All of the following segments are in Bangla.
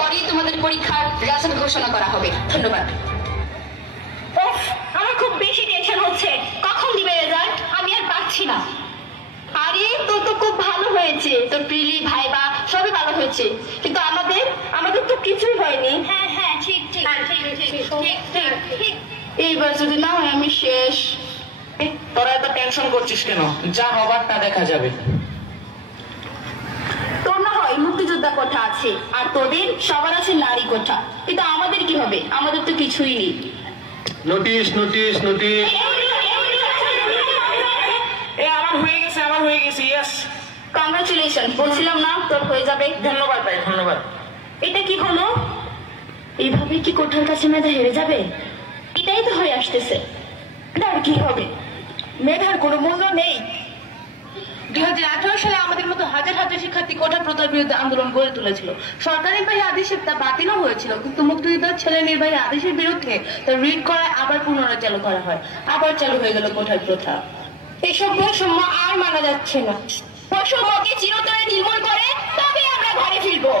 পরেই তোমাদের পরীক্ষার রেজাল্ট ঘোষণা করা হবে। ধন্যবাদ। আমার খুব বেশি টেনশন হচ্ছে, কখন দিবে রেজাল্ট? আমি আর পারছি না। আরে তোর তো খুব ভালো হয়েছে, তোর প্রিলি ভাইবা সবই ভালো হয়েছে, কিন্তু আমাদের তো কিছুই হয়নি। হ্যাঁ হ্যাঁ ঠিক ঠিক ঠিক। এইবার যদি না হয় আমি শেষ। তোরা এত টেনশন করছিস কেন? যা হবার তা দেখা যাবে। তোর না হয় মুক্তিযোদ্ধা কোঠা আছে, আর তোদের সবার আছে নারী কোঠা, কিন্তু আমাদের কি হবে? আমাদের তো কিছুই নেই। Notice notice notice. আমার হয়ে গেছে ইয়েস। কংগ্রাচুলেশন, বলছিলাম না তোর হয়ে যাবে। ধন্যবাদ ভাই, ধন্যবাদ। এটা কি হলো? এইভাবে কি কোঠার কাছে মেধা হেরে যাবে? এটাই তো হয়ে আসতেছে। আর কি হবে? মেধার কোনো মূল্য নেই। 2018 সালে আমাদের মতো হাজার হাজার শিক্ষার্থী কোটা প্রথার বিরুদ্ধে আন্দোলন গড়ে তুলেছিল। সরকার নির্বাহী আদেশে তা বাতিলও হয়েছিল, কিন্তু মুক্তিযোদ্ধার ছেলে নির্বাহী আদেশের বিরুদ্ধে তা রিট করায় আবার পুনরায় চালু করা হয়। আবার চালু হয়ে গেল কোটার প্রথা। এসব বৈষম্য আর মানা যাচ্ছে না। বৈষম্যকে চিরতরে নির্মূল করে তবে আমরা ঘরে ফিরবো।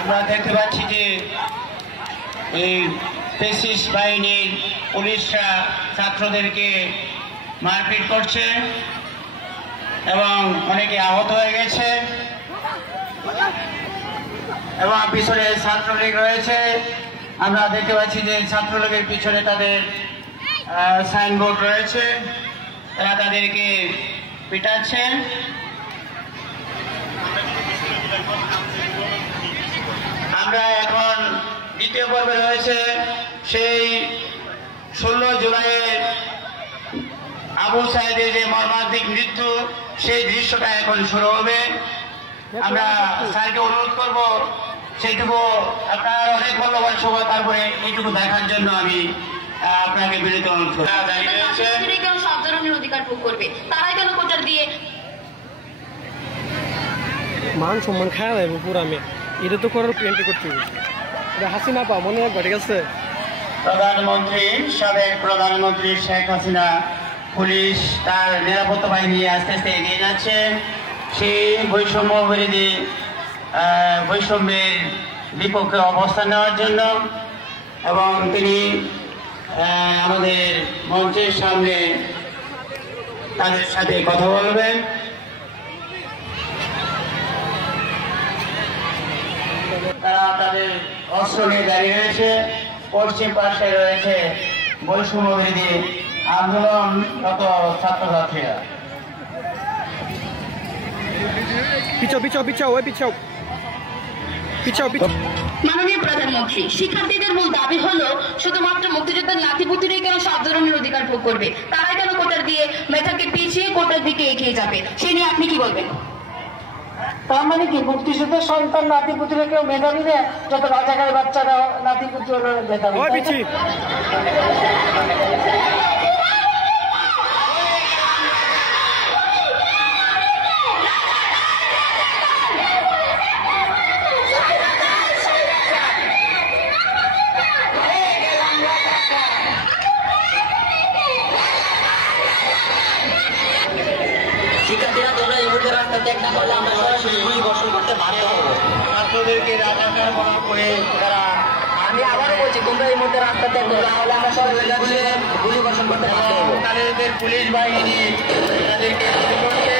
আমরা দেখতে পাচ্ছি যে এই ফ্যাসিস্ট বাহিনীর পুলিশরা ছাত্রদেরকে মারপিট করছে এবং অনেকে আহত হয়ে গেছে, এবং পিছনে ছাত্রলীগ রয়েছে। আমরা দেখতে পাচ্ছি যে ছাত্রলীগের পিছনে তাদের সাইনবোর্ড রয়েছে, তারা তাদেরকে পিটাচ্ছে। আমরা এখন দ্বিতীয় পর্বে রয়েছে সেই 16 জুলাইয়ের আবু সাইদের যে মর্মান্তিক মৃত্যু, সেই দৃশ্যটা এখন শুরু হবে। আমরা স্যারকে অনুরোধ করব সেইটুকু, আপনার অনেক মূল্যবান সময়, তারপরে এইটুকু দেখার জন্য আমি আপনাকে বিনীত অনুরোধ করব। সব ধরনের অধিকার ভোগ করবে, তারাই কেন কোটার দিয়ে মান সম্মান খাওয়া যাবে পুরা। আমি এটা তো করার প্ল্যানটা করতে হবে। হাসিনা পা মনে হয় ঘটে গেছে। প্রধানমন্ত্রী, সাবেক প্রধানমন্ত্রী শেখ হাসিনা, পুলিশ তার নিরাপত্তা বাহিনী আস্তে আস্তে এগিয়ে যাচ্ছে সেই বৈষম্য বিরোধী বৈষম্যের বিপক্ষে অবস্থান নেওয়ার জন্য, এবং তিনি আমাদের মঞ্চের সামনে তাদের সাথে কথা বলবেন। তারা তাদের অস্ত্র নিয়ে দাঁড়িয়ে রয়েছে। পশ্চিম পাশে রয়েছে বৈষম্য বিরোধী আন্দোলনরত ছাত্রছাত্রীরা। পিছাও পিছাও পিছাও, ওই পিছাও পিছাও পিছাও। মাননীয় প্রধানমন্ত্রী, শিক্ষার্থীদের মূল দাবি হলো শুধুমাত্র মুক্তিযোদ্ধার নাতিপুতিরাই কেন সব ধরনের অধিকার ভোগ করবে, তারাই কেন কোটার দিয়ে মেধাকে পিছিয়ে কোটার দিকে এগিয়ে যাবে, সে নিয়ে আপনি কি বলবেন? তার মানে কি মুক্তিযুদ্ধের সন্তান নাতিপুতিরা কেউ মেধাবী না, যত রাজাকারের বাচ্চারা নাতিপুত্র মেধাবী? শিক্ষার্থীরা তোমরা এই মুহূর্তে রাস্তা ত্যাগ না করলে আমরা সরাসরি গুলি বর্ষণ করতে বাধ্য হবো। ছাত্রদেরকে রাজাকার মনে করে তারা, আমি আবারও বলছি, তোমরা এই মুহূর্তে রাস্তা ত্যাগ করলে তাহলে আমরা সরাসরি গুলি বর্ষণ করতে বাধ্য হবো। তাদের পুলিশ বাহিনী তাদেরকে গুলি করছে।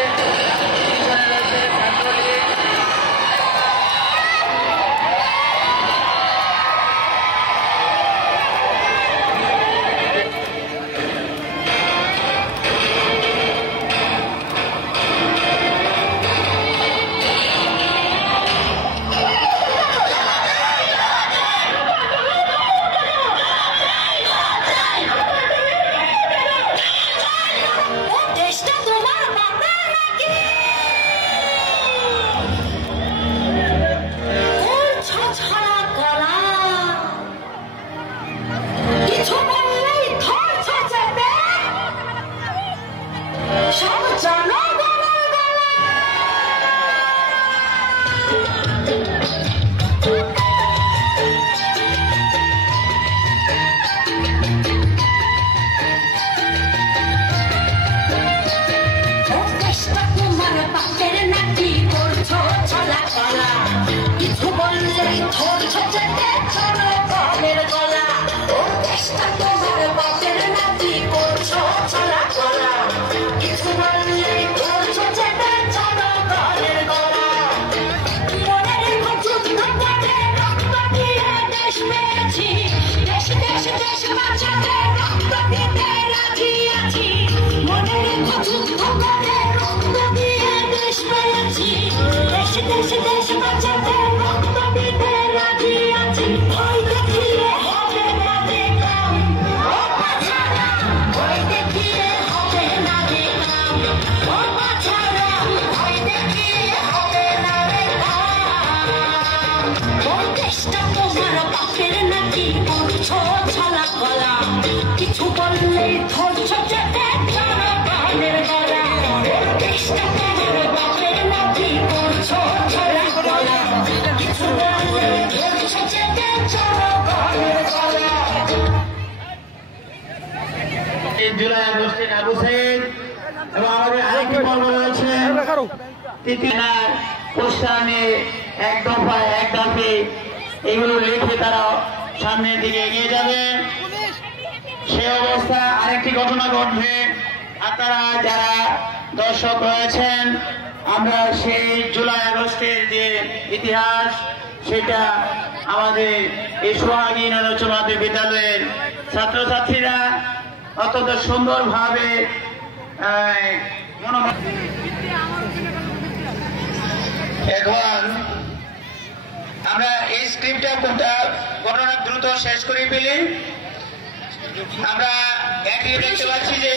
ও দেশটা তোমার বাপের নাকি ওর ছছড়া গলা কিছু বললেই ধর ছচেতে সব জনগণের গলা কিছু বললেই ধর ছচেতে জনগণের গলা ও দেশটা তোমার বাপের নাকি করছো ছলা গলা কিছু বললেই ধর ছচেতে জনগণের গলা মনে রেখো যুদ্ধ করে রক্ত দিয়ে দেশ পেয়েছি দেশ দেশ দেশ বাঁচাতে রক্ত দিতে রাজি আছি মনে রেখো যুদ্ধ করে রক্ত দিয়ে দেশ পেয়েছি দেশ দেশ দেশ বাঁচাতে রক্ত দিতে রাজি আছি ভয় দেখিয়ে হবে না দেখলাম ও বাছারা ভয় দেখিয়ে হবে না দেখলাম ও বাছারা ভয় দেখিয়ে হবে না দেখলাম ও দেশটা তোমার বাপের নাকি করছো ছলা গলা কিছু বললেই ধরছো যেতে জনগণের গলা ও দেশটা তোমার বাপের নাকি করছো ছলা গলা কিছু বললেই ধরছো যেতে জনগণের গলা জুলাই আগস্টের আবু সাইদ এবং আমাদের আরেকটি পর্ব রয়েছে তৃতীয় পোস্টারে এক দফায় এক দফে এগুলো লিখে তারা সামনের দিকে এগিয়ে যাবে সে অবস্থা আরেকটি ঘটনা ঘটবে আপনারা যারা দর্শক রয়েছেন আমরা সেই জুলাই আগস্টের যে ইতিহাস সেটা আমাদের এই সোহাগী উচ্চ মাধ্যমিক বিদ্যালয়ের ছাত্রছাত্রীরা অত্যন্ত সুন্দরভাবে এখন আমরা এই স্ক্রিপ্টটা কোনটা ঘটনা দ্রুত শেষ করে ফেলি আমরা একই দেখতে পাচ্ছি যে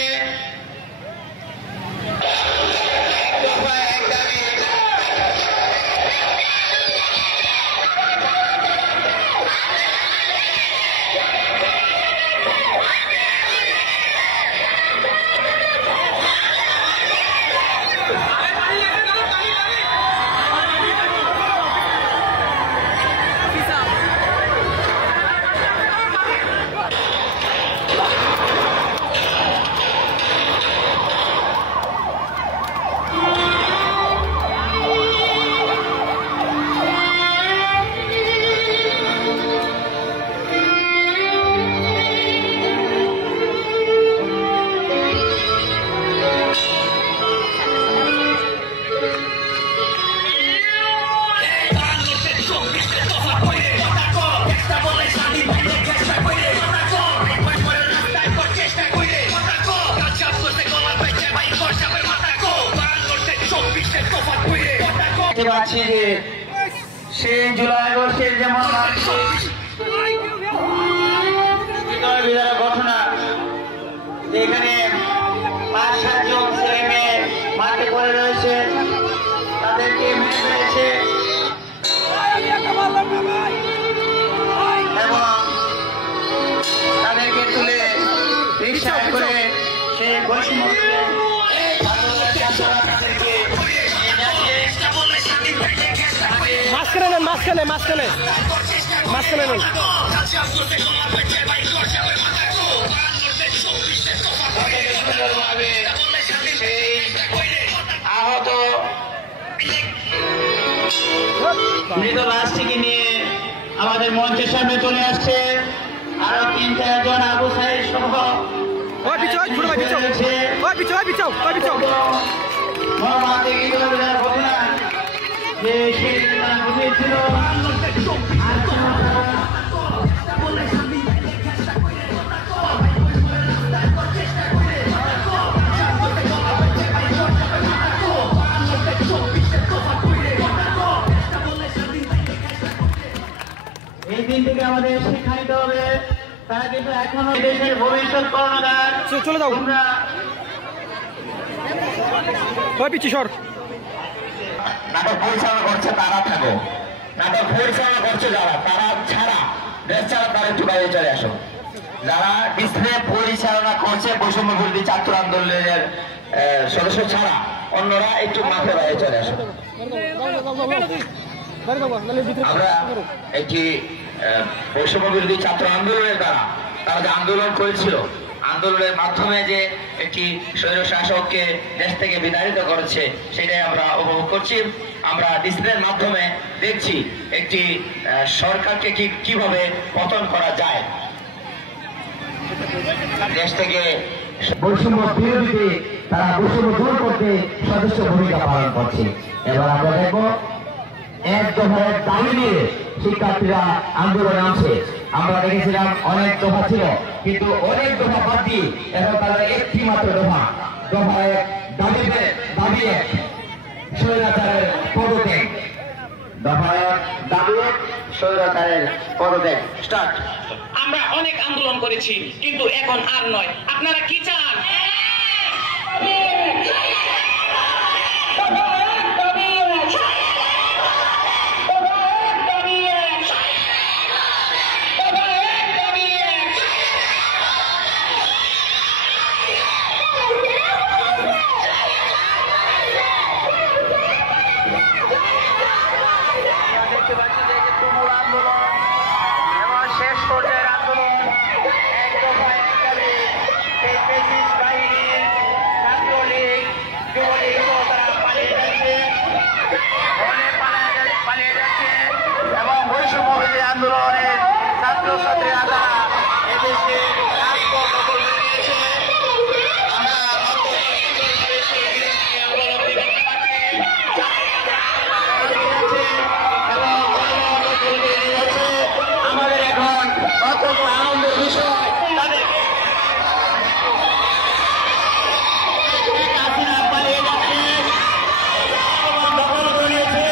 দেখতে পাচ্ছি যে সেই জুলাই আগস্টের যেমন ঘটনা এখানে 5-7 জন ছেলে মেয়ে মাঠে পড়ে রয়েছে তাদেরকে মেরে ফেলেছে এবং তাদেরকে তুলে রিকশায় করে সেই বৈষম্য মাঝখানে নেন আহত মৃত লাশটিকে নিয়ে আমাদের মঞ্চের সামনে চলে আসছে আরো 3-4 জন আবু সাইদ সহ ঘটনা যে সেই ঘটেছিল এই দিন থেকে আমাদের শিক্ষা নিতে হবে তারা কিন্তু এখনো দেশের ভবিষ্যৎ কর্ণধার। চলে যাও। তোমরা ওই পিছি সর। নাটক পরিচালনা করছে তারা থাকো, নাটক পরিচালনা করছে যারা, তারা ছাড়া দেশ ছাড়া তারা একটু বাইরে চলে আসো। যারা ডিসপ্লে পরিচালনা করছে বৈষম্য বিরোধী ছাত্র আন্দোলনের সদস্য ছাড়া অন্যরা একটু মাঠে বাইরে চলে আসো। আমরা একটি বৈষম্য বিরোধী ছাত্র আন্দোলনের দ্বারা তারা যে আন্দোলন করেছিল, আন্দোলনের মাধ্যমে যে একটি স্বৈর শাসককে দেশ থেকে বিতাড়িত করেছে সেটাই আমরা উপভোগ করছি। আমরা ডিসপ্লের মাধ্যমে দেখছি একটি সরকারকে কিভাবে পতন করা যায়। দেশ থেকে বৈষম্য বিরোধীতে তারা বৈষম্য দূর করতে সদস্য ভূমিকা পালন করছে। এবার আমরা দেখব এক দফার দাবি নিয়ে শিক্ষার্থীরা আন্দোলনে আছে। আমরা দেখেছিলাম অনেক দফা ছিল, কিন্তু অনেক দফা বাদ দিয়ে এখন তারা একটি মাত্র দফা, দফা এক দাবি এক স্বৈরাচারের পদত্যাগ, দফা এক দাবি এক স্বৈরাচারের পদত্যাগ। স্টার্ট। আমরা অনেক আন্দোলন করেছি, কিন্তু এখন আর নয়। আপনারা কি চান? এবং বৈষম্য বিরোধী আন্দোলনের ছাত্রছাত্রীরা তারা এদেশে রাজপথ দখল করে নিয়েছে। আমাদের এখন অত্যন্ত আনন্দের বিষয় তাদেরকে পালিয়ে যাচ্ছে, দখল করে নিয়েছে।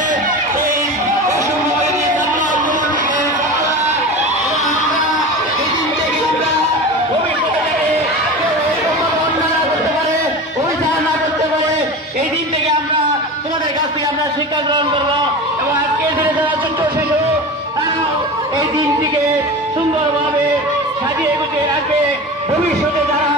এই বৈষম্য বিরোধী ছাত্র আন্দোলন থেকে এই দিন থেকে আমরা তোমাদের কাছ থেকে আমরা শিক্ষা গ্রহণ করবো এবং আজকের দিনে যারা ছোট্ট শিশু তারাও এই দিনটিকে সুন্দরভাবে সাজিয়ে গুছিয়ে রাখবে। ভবিষ্যতে যারা